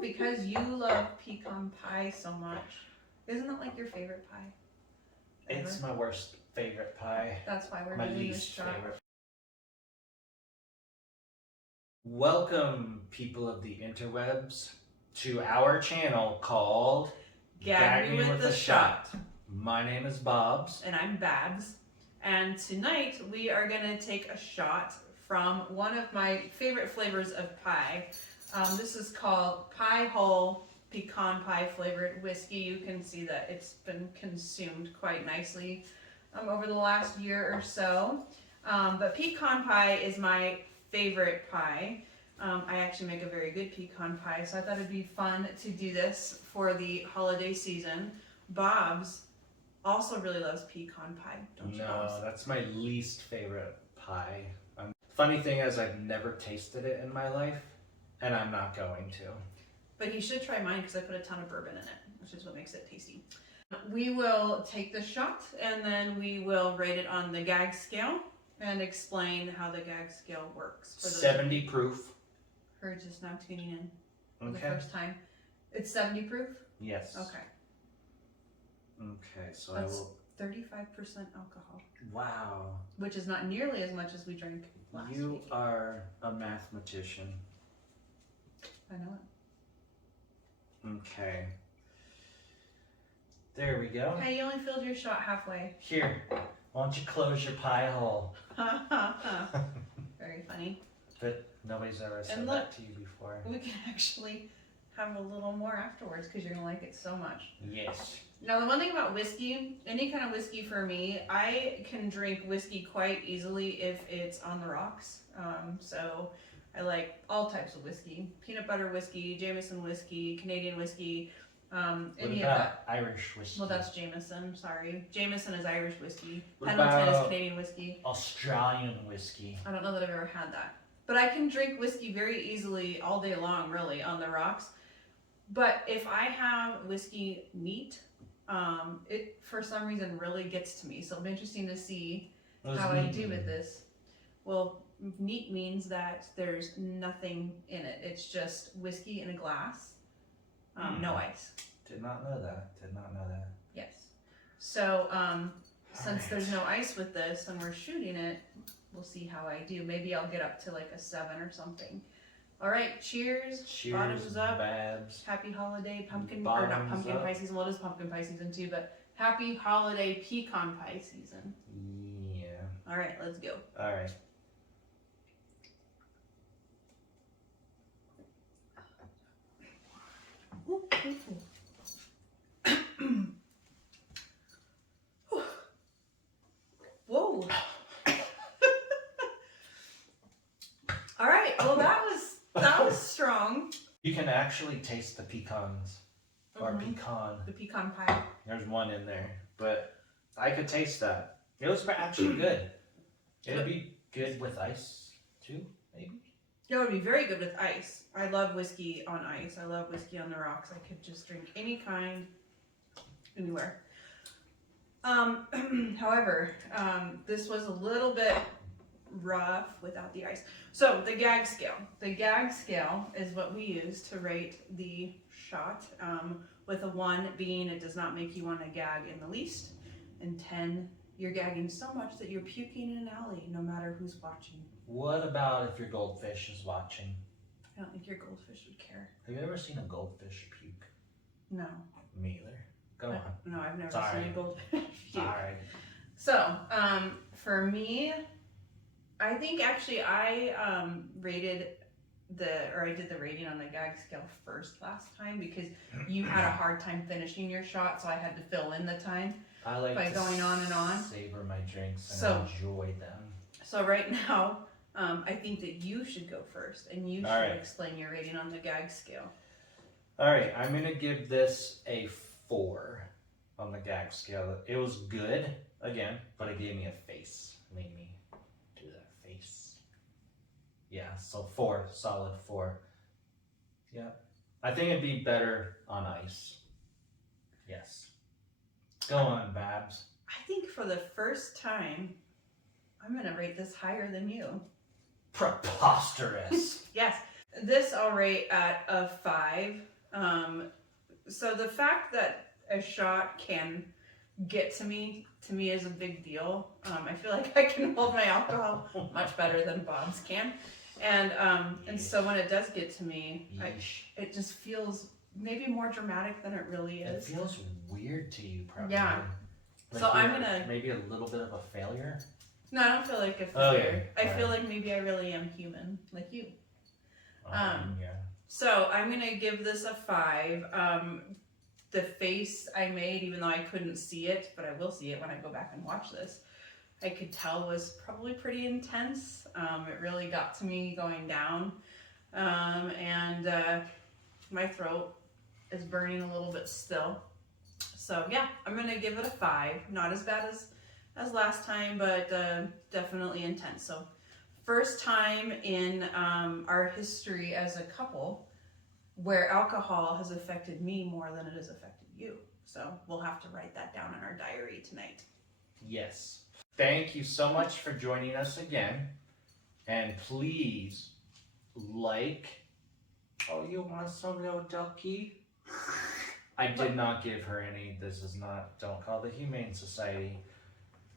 because you love pecan pie so much. Isn't it like your favorite pie? It's my worst favorite pie. That's why we're My doing this least shot. favorite. Welcome, people of the interwebs, to our channel called Gag Me with a Shot. My name is Bobs. And I'm Babs. And tonight we are going to take a shot from one of my favorite flavors of pie. This is called Pie Hole Pecan Pie Flavored Whiskey. You can see that it's been consumed quite nicely over the last year or so. But pecan pie is my favorite pie. I actually make a very good pecan pie, so I thought it'd be fun to do this for the holiday season. Bob's also really loves pecan pie, don't you, Bob's? No, that's my least favorite pie. Funny thing is, I've never tasted it in my life, and I'm not going to. But you should try mine because I put a ton of bourbon in it, which is what makes it tasty. We will take the shot and then we will rate it on the gag scale and explain how the gag scale works. For those 70 proof. who are just now tuning in for Okay. the first time. It's 70 proof? Yes. Okay. Okay, so That's I will. 35% alcohol, Wow. which is not nearly as much as we drank last You week. are a mathematician. I know Okay. There we go. it. Hey, you only filled your shot halfway. Here, why don't you close your pie hole? Very funny. But nobody's ever said And that look, to you before. we can actually have a little more afterwards because you're going to like it so much. Yes. Now, the one thing about whiskey, any kind of whiskey for me, I can drink whiskey quite easily if it's on the rocks. So I like all types of whiskey. Peanut butter whiskey, Jameson whiskey, Canadian whiskey, What any of about that. Irish whiskey? Well, that's Jameson, sorry. Jameson is Irish whiskey. What Pendleton is about Canadian whiskey. Australian whiskey? I don't know that I've ever had that. But I can drink whiskey very easily all day long, really, on the rocks. But if I have whiskey neat, it for some reason really gets to me. So it'll be interesting to see What does how I neat do mean? with this. Well, neat means that there's nothing in it. It's just whiskey in a glass, no ice. Did not know that. Did not know that. Yes. So since Alright. there's no ice with this and we're shooting it, we'll see how I do. Maybe I'll get up to like a 7 or something. All right, cheers. Cheers, Bottoms up. Babs. Happy holiday pumpkin, or not Bottoms pumpkin up. pie season. Well, it is pumpkin pie season too, but happy holiday pecan pie season. Yeah. All right, let's go. All right. Whoa. All right. Well, that was strong. You can actually taste the pecans or Mhm. pecan. The pecan pie. There's one in there, but I could taste that. It was actually good. It'd be good with ice too, maybe. That would be very good with ice. I love whiskey on ice. I love whiskey on the rocks. I could just drink any kind, anywhere. However, this was a little bit rough without the ice. So the gag scale. The gag scale is what we use to rate the shot. With a 1 being it does not make you want to gag in the least, and 10 you're gagging so much that you're puking in an alley no matter who's watching. What about if your goldfish is watching? I don't think your goldfish would care. Have you ever seen a goldfish puke? No. Me either. Go on. No, I've never Sorry. seen a goldfish puke. Sorry. So, for me, I think actually I did the rating on the gag scale first last time because you had a hard time finishing your shot, so I had to fill in the time I like by to going on and on. savor my drinks and So- enjoy them. So right now, I think that you should go first and you should Alright. explain your rating on the gag scale. All right, I'm gonna give this a 4 on the gag scale. It was good again, but it gave me a face. It made me do that face. Yeah, so 4, solid 4. Yeah, I think it'd be better on ice. Yes. Go on, Babs. I think for the first time, I'm going to rate this higher than you. Preposterous. Yes. This I'll rate at a 5. So the fact that a shot can get to me is a big deal. I feel like I can hold my alcohol much better than Bob's can, and so when it does get to me, it just feels maybe more dramatic than it really It is. feels weird to you, probably. Yeah. Like So I'm gonna maybe a little bit of a failure. No, I don't feel like a failure. I feel like maybe I really am human, like you. Yeah. So I'm gonna give this a 5. The face I made, even though I couldn't see it, but I will see it when I go back and watch this, I could tell was probably pretty intense. It really got to me going down. And my throat is burning a little bit still. So yeah, I'm gonna give it a 5. Not as bad as last time, but definitely intense. So first time in our history as a couple where alcohol has affected me more than it has affected you. So we'll have to write that down in our diary tonight. Yes. Thank you so much for joining us again. And please like. Oh, you want some little ducky? I did not give her any. This is not, don't call the Humane Society.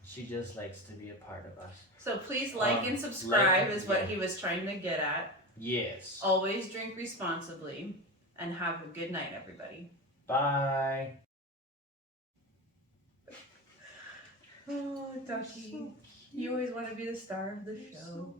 She just likes to be a part of us. So please like and subscribe is what he was trying to get at. Yes. Always drink responsibly and have a good night, everybody. Bye. Oh, Ducky. You always want to be the star of the show.